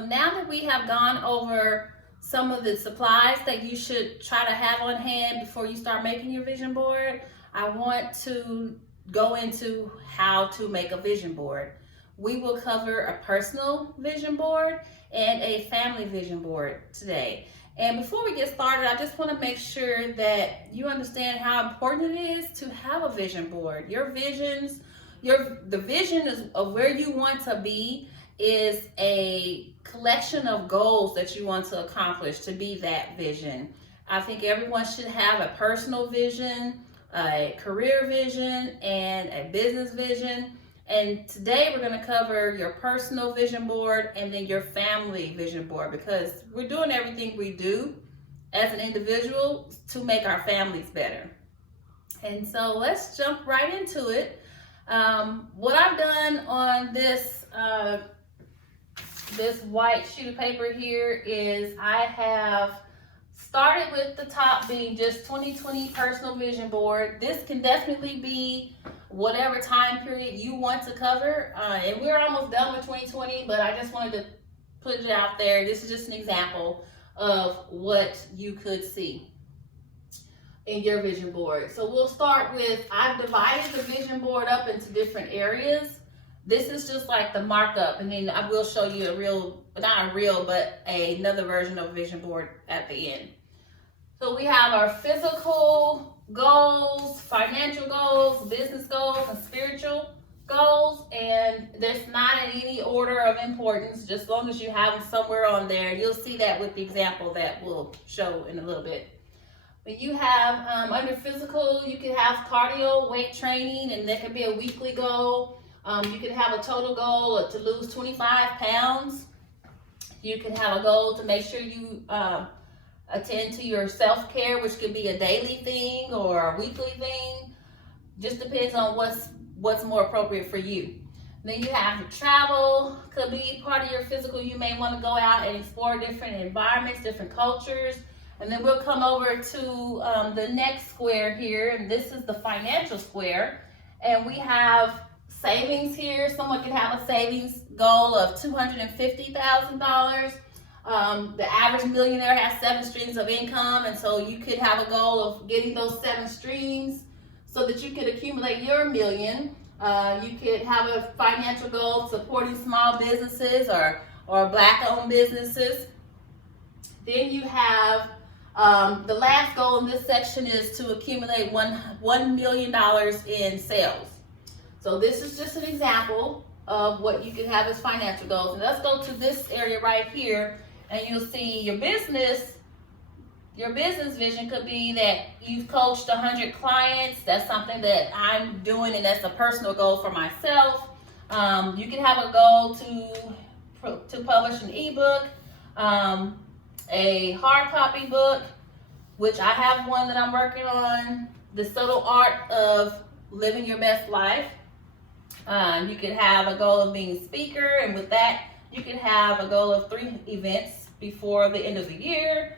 So now that we have gone over some of the supplies that you should try to have on hand before you start making your vision board, I want to go into how to make a vision board. We will cover a personal vision board and a family vision board today. And before we get started, I just want to make sure that you understand how important it is to have a vision board. Your visions, the vision of where you want to be is a collection of goals that you want to accomplish to be that vision. I think everyone should have a personal vision, a career vision, and a business vision. And today we're going to cover your personal vision board and then your family vision board, because we're doing everything we do as an individual to make our families better. And so let's jump right into it. What I've done on this white sheet of paper here is I have started with the top being just 2020 personal vision board. This can definitely be whatever time period you want to cover. And we're almost done with 2020, but I just wanted to put it out there. This is just an example of what you could see in your vision board. So we'll start with, I've divided the vision board up into different areas. This is just like the markup, and then I will show you another version of a vision board at the end. So we have our physical goals, financial goals, business goals, and spiritual goals. And there's not in any order of importance, just as long as you have them somewhere on there. You'll see that with the example that we'll show in a little bit. But you have, under physical, you can have cardio, weight training, and that could be a weekly goal. You can have a total goal to lose 25 pounds. You can have a goal to make sure you attend to your self-care, which could be a daily thing or a weekly thing. Just depends on what's more appropriate for you. Then you have travel, could be part of your physical. You may want to go out and explore different environments, different cultures. And then we'll come over to the next square here, and this is the financial square. And we have savings here. Someone can have a savings goal of $250,000. The average millionaire has 7 streams of income, and so you could have a goal of getting those 7 streams so that you could accumulate your million. You could have a financial goal supporting small businesses or Black-owned businesses. Then you have the last goal in this section is to accumulate $1 million in sales. So this is just an example of what you can have as financial goals. And let's go to this area right here, and you'll see your business vision could be that you've coached 100 clients. That's something that I'm doing, and that's a personal goal for myself. You can have a goal to publish an ebook, a hard copy book, which I have one that I'm working on, The Subtle Art of Living Your Best Life. You could have a goal of being a speaker, and with that, you can have a goal of 3 events before the end of the year.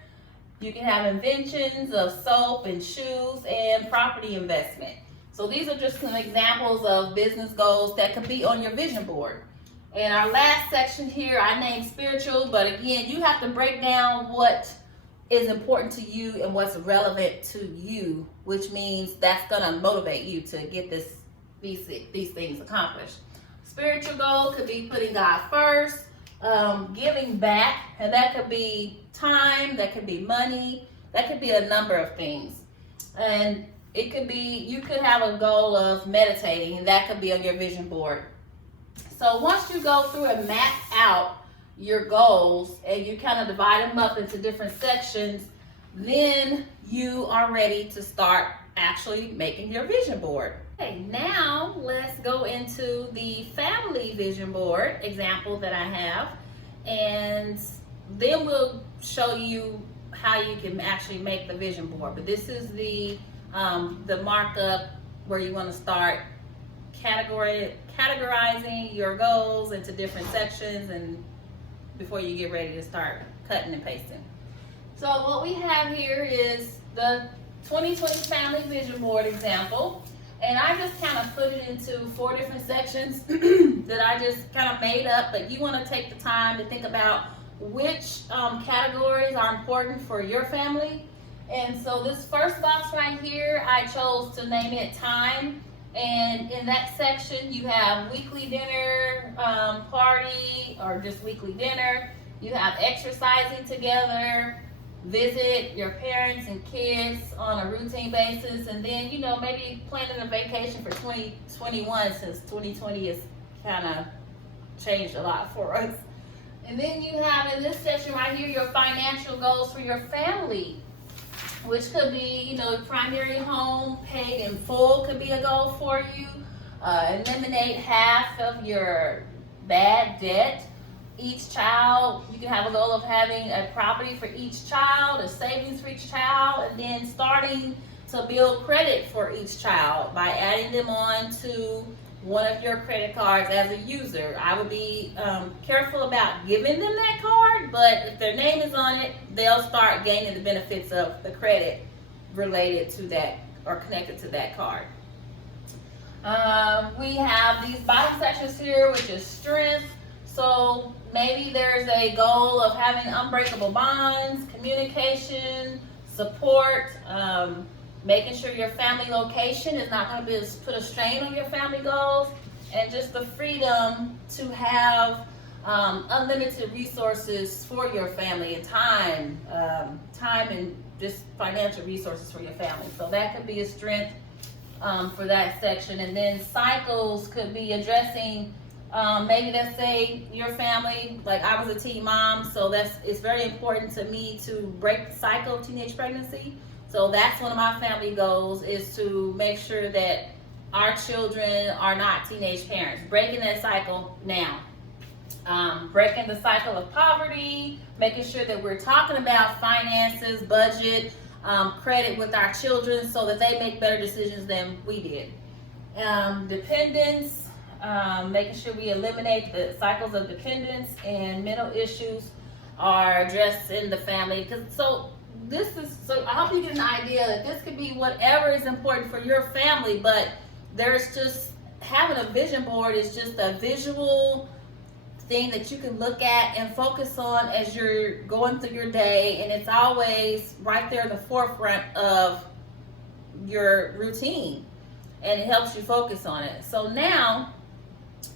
You can have inventions of soap and shoes and property investment. So these are just some examples of business goals that could be on your vision board. And our last section here, I named spiritual, but again, you have to break down what is important to you and what's relevant to you, which means that's gonna motivate you to get these things accomplished. Spiritual goal could be putting God first, giving back, and that could be time, that could be money, that could be a number of things. And it could be, you could have a goal of meditating, and that could be on your vision board. So once you go through and map out your goals and you kind of divide them up into different sections, then you are ready to start actually making your vision board. Okay, now let's go into the family vision board example that I have, and then we'll show you how you can actually make the vision board. But this is the markup where you want to start categorizing your goals into different sections, and before you get ready to start cutting and pasting. So what we have here is the 2020 family vision board example, And I just kind of put it into 4 different sections that I just kind of made up, but you want to take the time to think about which categories are important for your family. And so this first box right here, I chose to name it time. And in that section, you have weekly dinner party, or just weekly dinner. You have exercising together, visit your parents and kids on a routine basis, and then, you know, maybe planning a vacation for 2021, since 2020 has kind of changed a lot for us. And then you have in this section right here your financial goals for your family, which could be, you know, primary home paid in full could be a goal for you. Eliminate half of your bad debt. Each child, you can have a goal of having a property for each child, a savings for each child, and then starting to build credit for each child by adding them on to one of your credit cards as a user. I would be careful about giving them that card, but if their name is on it, they'll start gaining the benefits of the credit related to that or connected to that card. We have these bottom sections here, which is strength. So maybe there's a goal of having unbreakable bonds, communication, support, making sure your family location is not going to put a strain on your family goals, and just the freedom to have unlimited resources for your family, and time and just financial resources for your family. So that could be a strength for that section. And then cycles could be addressing maybe, let's say your family, like I was a teen mom, so it's very important to me to break the cycle of teenage pregnancy. So that's one of my family goals, is to make sure that our children are not teenage parents. Breaking that cycle now. Breaking the cycle of poverty, making sure that we're talking about finances, budget, credit with our children so that they make better decisions than we did. Dependence, making sure we eliminate the cycles of dependence, and mental issues are addressed in the family. So I hope you get an idea that this could be whatever is important for your family, but there's just, having a vision board is just a visual thing that you can look at and focus on as you're going through your day, and it's always right there in the forefront of your routine, and it helps you focus on it. So now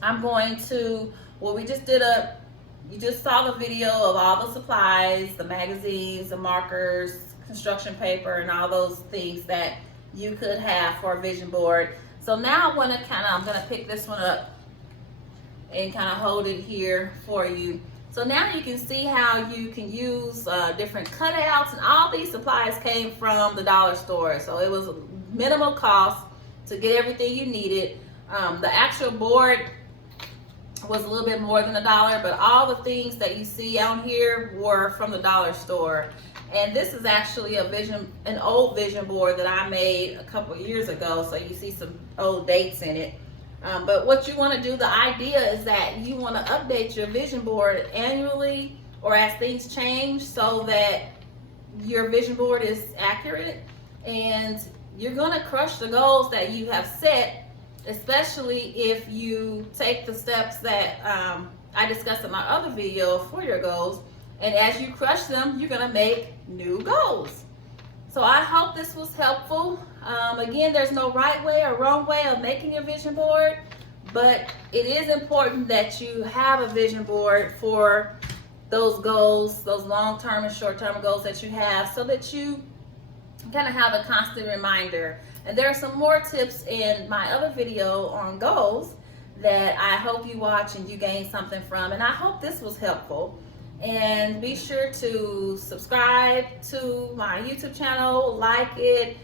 I'm going to, you just saw the video of all the supplies, the magazines, the markers, construction paper, and all those things that you could have for a vision board. So now I'm gonna pick this one up and kind of hold it here for you. So now you can see how you can use different cutouts, and all these supplies came from the dollar store. So it was minimal cost to get everything you needed. The actual board was a little bit more than $1, but all the things that you see out here were from the dollar store. And this is actually an old vision board that I made a couple years ago, so you see some old dates in it. But what you want to do, the idea is that you want to update your vision board annually or as things change, so that your vision board is accurate and you're going to crush the goals that you have set, especially if you take the steps that I discussed in my other video for your goals. And as you crush them, you're going to make new goals. So I hope this was helpful. Again, there's no right way or wrong way of making your vision board, but it is important that you have a vision board for those goals, those long-term and short-term goals that you have, so that you kind of have a constant reminder. And there are some more tips in my other video on goals that I hope you watch and you gain something from. And I hope this was helpful. And be sure to subscribe to my YouTube channel, like it,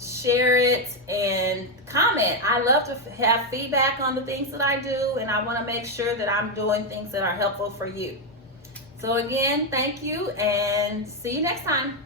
share it, and comment. I love to have feedback on the things that I do, and I want to make sure that I'm doing things that are helpful for you. So again, thank you, and see you next time.